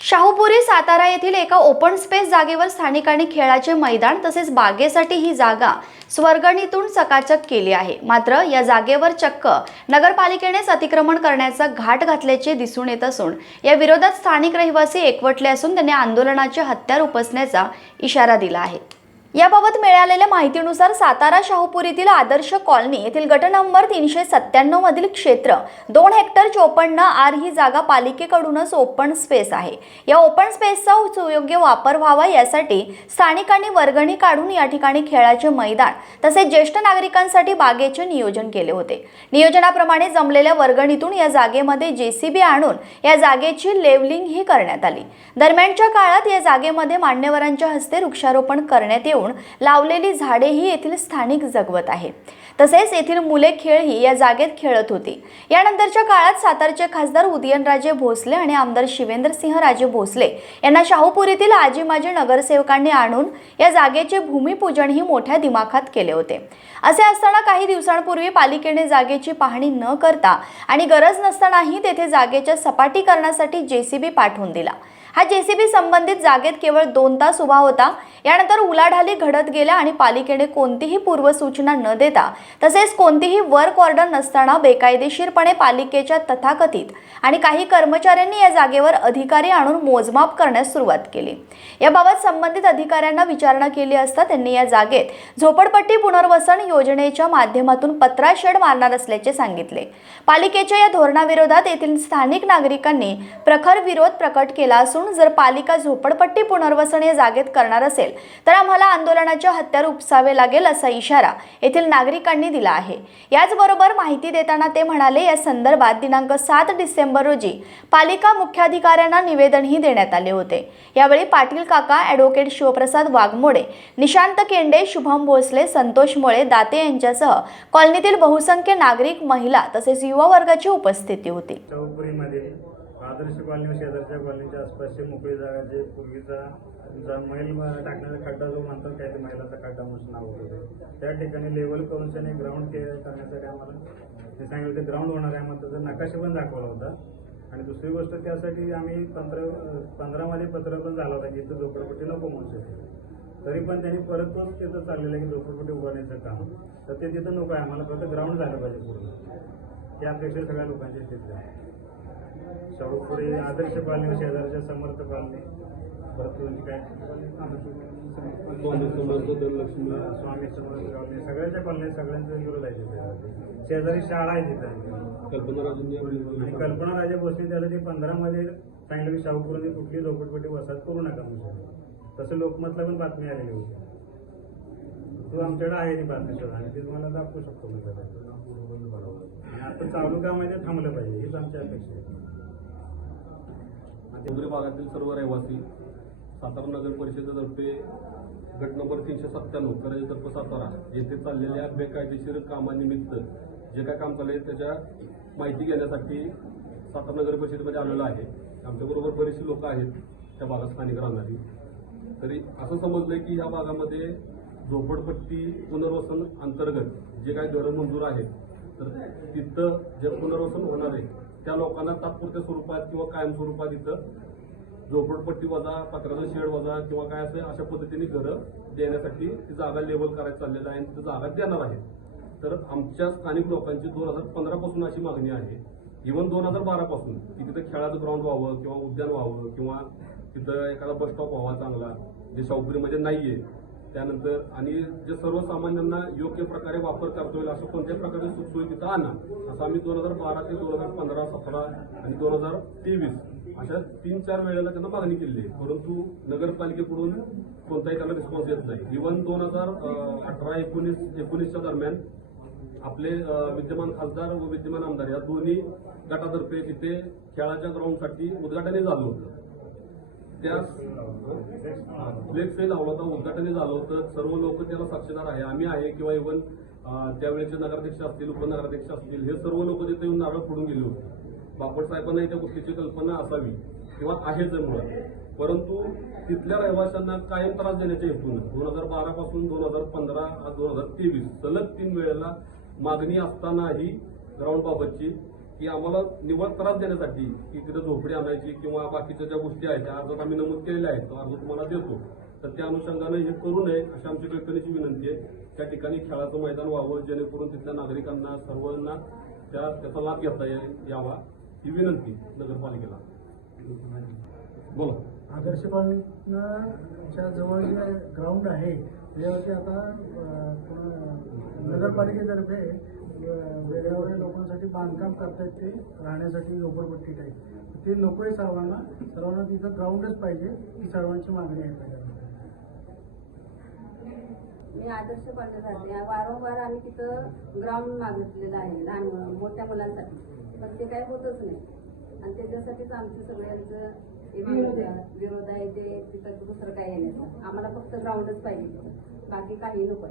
शाहूपुरी सातारा येथील एका open space जागेवर स्थानिकांनी खेळाचे मैदान तसेच बागेसाठी ही जागा स्वर्गणीतून चकाचक केली आहे. मात्र या जागेवर चक्क नगरपालिकेनेच अतिक्रमण करण्याचा घाट घातल्याचे दिसून येत असून या विरोधात स्थानिक रहिवासी एकवटले असून त्यांनी आंदोलनाचे हत्यार उपसण्याचा इशारा दिला आहे. याबाबत मिळालेल्या माहितीनुसार सातारा शाहूपुरीतील आदर्श कॉलनी येथील गट नंबर तीनशे सत्त्याण्णव मधील क्षेत्र दोन हेक्टर चोपन्न आर ही जागा पालिकेकडूनच ओपन स्पेस आहे. या ओपन स्पेसचा सुयोग्य वापर व्हावा यासाठी स्थानिकांनी वर्गणी काढून या ठिकाणी खेळाचे मैदान तसेच ज्येष्ठ नागरिकांसाठी बागेचे नियोजन केले होते. नियोजनाप्रमाणे जमलेल्या वर्गणीतून या जागेमध्ये जेसीबी आणून या जागेची लेवलिंग ही करण्यात आली. दरम्यानच्या काळात या जागेमध्ये मान्यवरांच्या हस्ते वृक्षारोपण करण्यात येऊ येऊन लावलेली झाडेही येथील स्थानिक जगवत आहे. तसेच येथील मुले खेळही या जागेत खेळत होती. यानंतरच्या काळात सातारचे खासदार उदयनराजे भोसले आणि आमदार शिवेंद्रसिंह राजे भोसले यांना शाहूपुरीतील आजी माजी नगरसेवकांनी आणून या जागेचे भूमिपूजनही मोठ्या दिमाखात केले होते. असे असताना काही दिवसांपूर्वी पालिकेने जागेची पाहणी न करता आणि गरज नसतानाही तेथे जागेच्या सपाटीकरणासाठी जेसीबी पाठवून दिला. हा जेसीबी संबंधित जागेत केवळ दोन तास उभा होता. यानंतर उलाढाली घडत गेल्या आणि पालिकेने कोणतीही पूर्वसूचना न देता तसेच कोणतीही वर्क ऑर्डर नसताना बेकायदेशीरपणे पालिकेच्या तथाकथित आणि काही कर्मचाऱ्यांनी या जागेवर अधिकारी आणून मोजमाप करण्यास सुरुवात केली. याबाबत संबंधित अधिकाऱ्यांना विचारणा केली असता त्यांनी या जागेत झोपडपट्टी पुनर्वसन योजनेच्या माध्यमातून पत्रा शेड मारणार असल्याचे सांगितले. पालिकेच्या या धोरणाविरोधात येथील स्थानिक नागरिकांनी प्रखर विरोध प्रकट केला असून जर पालिका झोपडपट्टी पुनर्वसन या जागेत करणार असेल तर आम्हाला आंदोलनाच्या हत्यार उपसावे लागेल असा इशारा येथील नागरिकांनी दिला आहे. याचबरोबर माहिती देताना ते म्हणाले या संदर्भात दिनांक सात डिसेंबर रोजी पालिका मुख्याधिकाऱ्यांना निवेदनही देण्यात आले होते. यावेळी पाटील काका ॲडव्होकेट शिवप्रसाद वाघमोडे निशांत केंडे शुभम भोसले संतोष मोळे दाते यांच्यासह कॉलनीतील बहुसंख्य नागरिक महिला तसेच युवा वर्गाची उपस्थिती होती. आदर्श कॉलनी व शेजारच्या कॉलनीच्या आसपासची मोकळी जागा जे पूर्वीचा जा मैल टाकण्याचा खड्डा जो म्हणतात काय ते मैलाचा खड्डा म्हणून नाव होतं त्या ठिकाणी लेवल करून त्याने ग्राउंड करण्यासाठी आम्हाला ते सांगितलं ते ग्राउंड होणार आहे म्हणतात. तर नकाशा पण दाखवला होता. आणि दुसरी गोष्ट त्यासाठी आम्ही पंधरा पंधरामध्ये पत्र पण झाला होता की इथं झोपडपट्टी नको म्हणू शकतो तरी पण त्यांनी परत तोच तिथं चाललेलं आहे की झोपडपट्टी उभारण्याचं काम. तर ते तिथं नको आहे. आम्हाला फक्त ग्राउंड झालं पाहिजे पूर्ण. ही अपेक्षा सगळ्या लोकांच्या तिथल्या शाहूपुरी आदर्श कॉलनी शेजारच्या समर्थ कॉलनी तुमची काय? स्वामी समर्थ कॉलनी सगळ्याच्या कॉलनी सगळ्यांचा विरोध आहे तिथे. शेजारी शाळा आहे तिथं. कल्पना राजा भोसले त्यासाठी पंधरा मध्ये सांगितलं की शाहूपुरांनी कुठली झोपडपट्टी वसाहत करू नका तसं लोकमतला पण बातमी आलेली होती. तू आमच्याकडे आहे ती बातमी आणि ते तुम्हाला दाखवू शकतो मी आपण चालू कामामध्ये थांबलं पाहिजे हीच आमची अपेक्षा आहे. डोंगरी भागातील सर्व रहिवासी सातारा नगर परिषदेतर्फे गट नंबर तीनशे सत्त्याण्णव करंजतर्फ सातारा येथे चाललेल्या बेकायदेशीर कामानिमित्त जे काय काम चालू आहे त्याच्या माहिती घेण्यासाठी सातारा नगर परिषदेमध्ये आलेलो आहे. आमच्याबरोबर बरेचसे लोक आहेत त्या भागात स्थानिक राहणारी. तरी असं समजलंय की या भागामध्ये झोपडपट्टी पुनर्वसन अंतर्गत जे काही घरं मंजूर आहेत तर तिथं जे पुनर्वसन होणार आहे त्या लोकांना तात्पुरत्या स्वरूपात किंवा कायम स्वरूपात इथं झोपडपट्टी वजा पत्राचं शेड वजा किंवा काय असं अशा पद्धतीने घरं देण्यासाठी ती जागा लेवल करायचं चाललेलं आहे आणि तिथं जागा देणार आहे. तर आमच्या स्थानिक लोकांची दोन हजार पंधरा पासून अशी मागणी आहे. इव्हन दोन हजार बारा पासून की तिथं खेळाचं ग्राउंड व्हावं किंवा उद्यान व्हावं किंवा तिथं एखादा बस स्टॉप व्हावा चांगला जे शाहूपुरीमध्ये नाहीये त्यानंतर आणि जे सर्वसामान्यांना योग्य प्रकारे वापर करता येईल असं कोणत्याही प्रकारे सुखसोयी तिथं आणा. असं आम्ही दोन हजार बारा ते दोन हजार पंधरा सतरा आणि दोन हजार तेवीस अशा तीन चार वेळेला त्यांना मागणी केली परंतु नगरपालिकेकडून कोणताही त्याला रिस्पॉन्स येत नाही. इव्हन दोन हजार अठरा एकोणीस एकोणीसच्या दरम्यान आपले विद्यमान खासदार व विद्यमान आमदार या दोन्ही गटातर्फे तिथे खेळाच्या ग्राउंडसाठी उद्घाटनही झालं होतं. त्या फ्लेक्सही लावला होता उद्घाटनही झालं होतं. सर्व लोक त्याला साक्षीदार आहे. आम्ही आहे किंवा इव्हन त्यावेळेचे नगराध्यक्ष असतील उपनगराध्यक्ष असतील हे सर्व लोक तिथे येऊन नारळ फोडून गेले होते. बापट साहेबांनाही त्या गोष्टीची कल्पना असावी किंवा आहेच आहे मुळात. परंतु तिथल्या रहिवाशांना कायम त्रास देण्याच्या हेतून दोन हजार बारा पासून दोन हजार पंधरा दोन हजार तेवीस सलग तीन वेळेला मागणी असतानाही ग्राउंड बाबतची की आम्हाला निवड त्रास देण्यासाठी की तिथं झोपडी आणायची किंवा बाकीच्या ज्या गोष्टी आहेत त्या अर्जात आम्ही नमूद केलेल्या आहेत तो अर्ज तुम्हाला देतो. तर त्या अनुषंगाने हे करू नये अशी आमची कल्पनेची विनंती आहे. त्या ठिकाणी खेळाचं मैदान व्हावं जेणेकरून तिथल्या नागरिकांना सर्वांना त्या त्याचा लाभ घेता येईल यावा ही विनंती नगरपालिकेला. बोला. आदर्श च्या जवळ जे ग्राउंड आहे त्याच्यावरती आता नगरपालिकेतर्फे वेगळ्या वेगळ्या लोकांसाठी बांधकाम करतायत ते राहण्यासाठी झोपडपट्टी टाईप ते नको आहे सर्वांना. सर्वांना तिथं ग्राउंडच पाहिजे ही सर्वांची मागणी आहे. मी आदर्श कॉलेज राहते. वारंवार आम्ही तिथं ग्राउंड मागितलेलं आहे लहान मोठ्या मुलांसाठी. पण ते काही होतच नाही. आणि त्याच्यासाठीच आमचं सगळ्यांचं हे विरोध आहे. विरोध आहे ते तिथं दुसरं काही नाही. आम्हाला फक्त ग्राउंडच पाहिजे. बाकी काही नको